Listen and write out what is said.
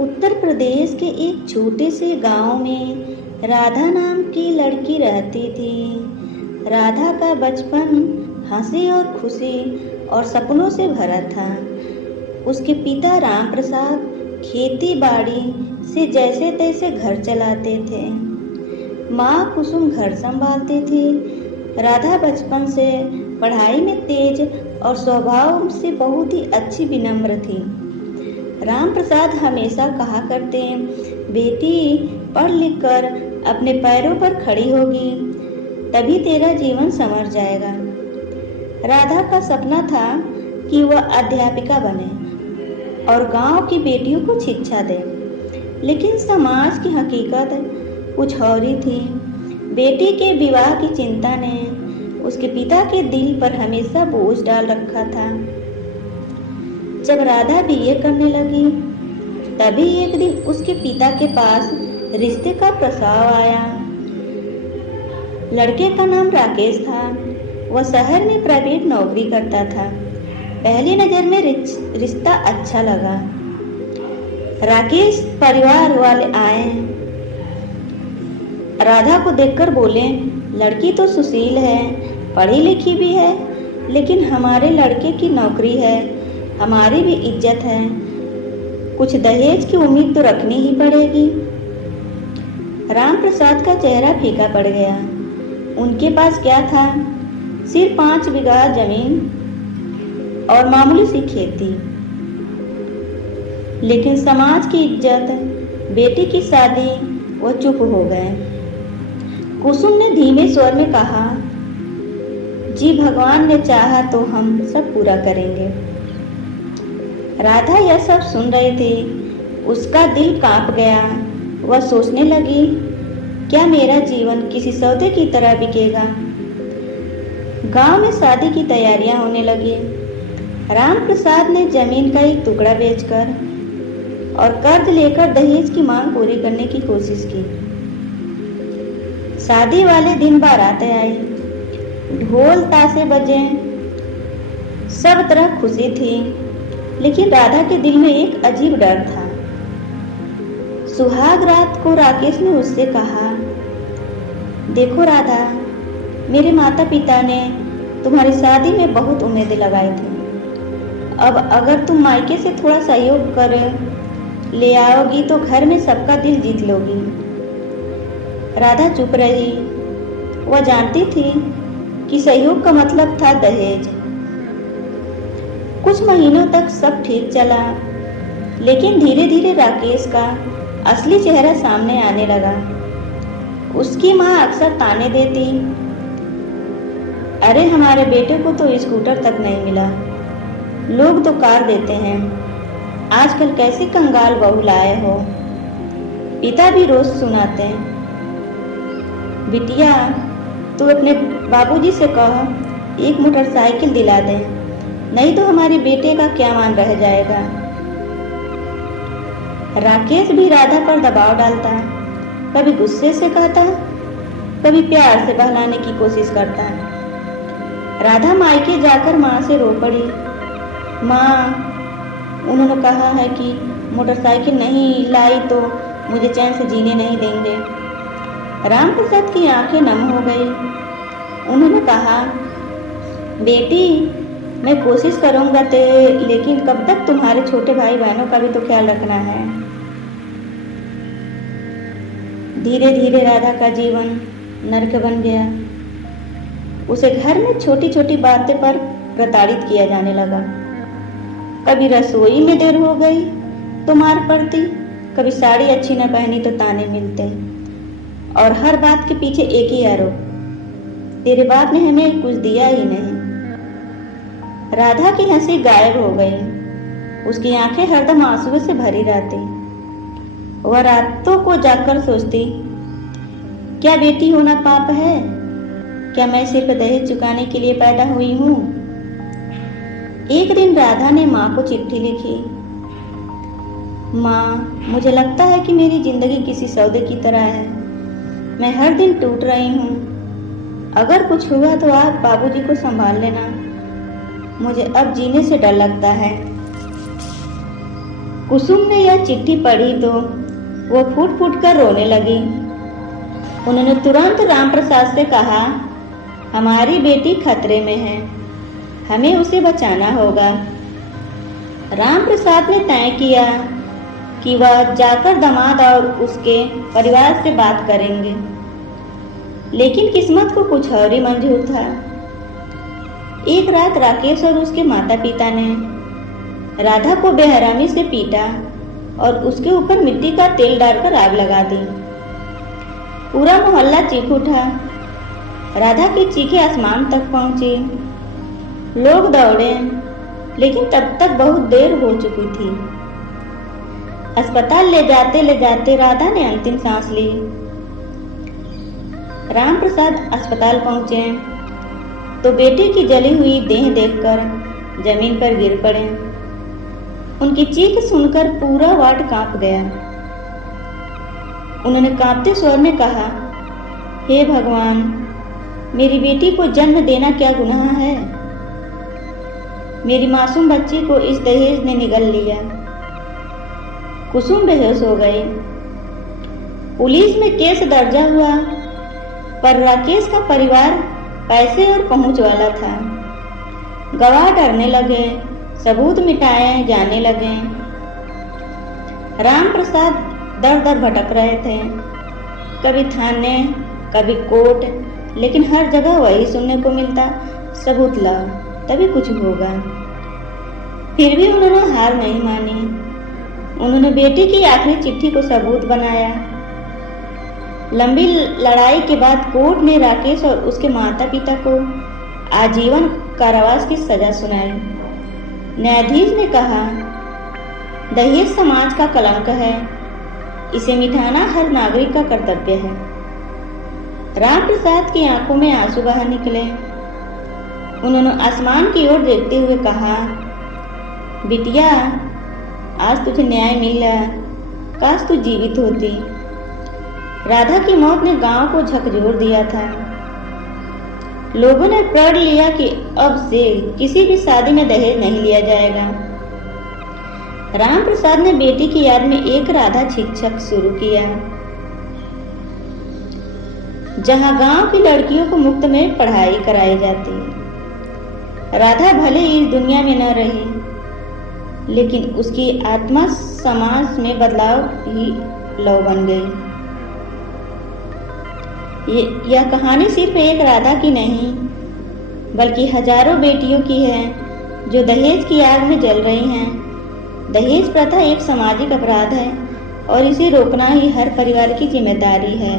उत्तर प्रदेश के एक छोटे से गांव में राधा नाम की लड़की रहती थी। राधा का बचपन हंसी और खुशी और सपनों से भरा था। उसके पिता राम प्रसाद खेती बाड़ी से जैसे तैसे घर चलाते थे। माँ कुसुम घर संभालती थी। राधा बचपन से पढ़ाई में तेज और स्वभाव से बहुत ही अच्छी विनम्र थी। राम प्रसाद हमेशा कहा करते, बेटी पढ़ लिख कर अपने पैरों पर खड़ी होगी तभी तेरा जीवन संवर जाएगा। राधा का सपना था कि वह अध्यापिका बने और गांव की बेटियों को शिक्षा दे, लेकिन समाज की हकीकत कुछ और ही थी। बेटी के विवाह की चिंता ने उसके पिता के दिल पर हमेशा बोझ डाल रखा था। जब राधा बीए करने लगी तभी एक दिन उसके पिता के पास रिश्ते का प्रस्ताव आया। लड़के का नाम राकेश था। वह शहर में प्राइवेट नौकरी करता था। पहली नजर में रिश्ता अच्छा लगा। राकेश परिवार वाले आए, राधा को देखकर बोले, लड़की तो सुशील है, पढ़ी लिखी भी है, लेकिन हमारे लड़के की नौकरी है, हमारी भी इज्जत है, कुछ दहेज की उम्मीद तो रखनी ही पड़ेगी। राम प्रसाद का चेहरा फीका पड़ गया। उनके पास क्या था? सिर्फ 5 बीघा जमीन और मामूली सी खेती, लेकिन समाज की इज्जत, बेटी की शादी, वो चुप हो गए। कुसुम ने धीमे स्वर में कहा, जी भगवान ने चाहा तो हम सब पूरा करेंगे। राधा यह सब सुन रही थी। उसका दिल कांप गया। वह सोचने लगी, क्या मेरा जीवन किसी सौदे की तरह बिकेगा? गांव में शादी की तैयारियां होने लगी। राम प्रसाद ने जमीन का एक टुकड़ा बेचकर और कर्ज लेकर दहेज की मांग पूरी करने की कोशिश की। शादी वाले दिन बारातें आई, ढोल ताशे बजे, सब तरह खुशी थी, लेकिन राधा के दिल में एक अजीब डर था। सुहाग रात को राकेश ने उससे कहा, देखो राधा, मेरे माता पिता ने तुम्हारी शादी में बहुत उम्मीदें लगाई थी। अब अगर तुम मायके से थोड़ा सहयोग कर ले आओगी तो घर में सबका दिल जीत लोगी। राधा चुप रही। वह जानती थी कि सहयोग का मतलब था दहेज। कुछ महीनों तक सब ठीक चला, लेकिन धीरे धीरे राकेश का असली चेहरा सामने आने लगा। उसकी माँ अक्सर ताने देती, अरे हमारे बेटे को तो स्कूटर तक नहीं मिला, लोग तो कार देते हैं, आजकल कैसी कंगाल बहू लाए हो। पिता भी रोज सुनाते, बिटिया तू अपने बाबूजी से कह एक मोटरसाइकिल दिला दे, नहीं तो हमारे बेटे का क्या मान रह जाएगा। राकेश भी राधा पर दबाव डालता, कभी गुस्से से कहता, कभी प्यार से बहलाने की कोशिश करता। राधा मायके जाकर माँ से रो पड़ी, माँ उन्होंने कहा है कि मोटरसाइकिल नहीं लाई तो मुझे चैन से जीने नहीं देंगे। राम प्रसाद की आंखें नम हो गई। उन्होंने कहा, बेटी मैं कोशिश करूंगा लेकिन कब तक तुम्हारे छोटे भाई बहनों का भी तो ख्याल रखना है। धीरे धीरे राधा का जीवन नरक बन गया। उसे घर में छोटी छोटी बातें पर प्रताड़ित किया जाने लगा। कभी रसोई में देर हो गई तो मार पड़ती, कभी साड़ी अच्छी न पहनी तो ताने मिलते, और हर बात के पीछे एक ही आरोप, तेरे बाप ने हमें कुछ दिया ही नहीं। राधा की हंसी गायब हो गई। उसकी आंखें हरदम आंसुओं से भरी रहती। वह रातों को जाकर सोचती, क्या बेटी होना पाप है? क्या मैं सिर्फ दहेज चुकाने के लिए पैदा हुई हूँ? एक दिन राधा ने माँ को चिट्ठी लिखी, माँ मुझे लगता है कि मेरी जिंदगी किसी सौदे की तरह है, मैं हर दिन टूट रही हूँ, अगर कुछ हुआ तो आप बाबूजी को संभाल लेना, मुझे अब जीने से डर लगता है। कुसुम ने यह चिट्ठी पढ़ी तो वो फूट फूट कर रोने लगी। उन्होंने तुरंत राम प्रसाद से कहा, हमारी बेटी खतरे में है, हमें उसे बचाना होगा। राम प्रसाद ने तय किया कि वह जाकर दामाद और उसके परिवार से बात करेंगे, लेकिन किस्मत को कुछ और ही मंजूर था। एक रात राकेश और उसके माता पिता ने राधा को बेहरामी से पीटा और उसके ऊपर मिट्टी का तेल डालकर आग लगा दी। पूरा मोहल्ला चीख उठा। राधा की चीखें आसमान तक पहुंची। लोग दौड़े, लेकिन तब तक बहुत देर हो चुकी थी। अस्पताल ले जाते राधा ने अंतिम सांस ली। राम प्रसाद अस्पताल पहुंचे तो बेटी की जली हुई देह देखकर जमीन पर गिर पड़े। उनकी चीख सुनकर पूरा वार्ड कांप गया। उन्होंने कांपते स्वर में कहा, हे भगवान, मेरी बेटी को जन्म देना क्या गुनाह है? मेरी मासूम बच्ची को इस दहेज ने निगल लिया। कुसुम बेहोश हो गई। पुलिस में केस दर्ज हुआ, पर राकेश का परिवार पैसे और पहुंच वाला था। गवाह डरने लगे, सबूत मिटाए जाने लगे। राम प्रसाद दर दर भटक रहे थे, कभी थाने, कभी कोर्ट, लेकिन हर जगह वही सुनने को मिलता, सबूत लाओ तभी कुछ होगा। फिर भी उन्होंने हार नहीं मानी। उन्होंने बेटी की आखिरी चिट्ठी को सबूत बनाया। लंबी लड़ाई के बाद कोर्ट ने राकेश और उसके माता पिता को आजीवन कारावास की सजा सुनाई। न्यायाधीश ने कहा, दहेज समाज का कलंक है, इसे मिटाना हर नागरिक का कर्तव्य है। राम प्रसाद की आंखों में आंसू बह निकले। उन्होंने आसमान की ओर देखते हुए कहा, बिटिया, आज तुझे न्याय मिला, काश तू जीवित होती। राधा की मौत ने गांव को झकझोर दिया था। लोगों ने प्रण लिया कि अब से किसी भी शादी में दहेज नहीं लिया जाएगा। राम प्रसाद ने बेटी की याद में एक राधा शिक्षक शुरू किया, जहां गांव की लड़कियों को मुफ्त में पढ़ाई कराई जाती। राधा भले इस दुनिया में न रही, लेकिन उसकी आत्मा समाज में बदलाव ही लौ बन गई। यह कहानी सिर्फ एक राधा की नहीं, बल्कि हजारों बेटियों की है जो दहेज की आग में जल रही हैं। दहेज प्रथा एक सामाजिक अपराध है और इसे रोकना ही हर परिवार की जिम्मेदारी है।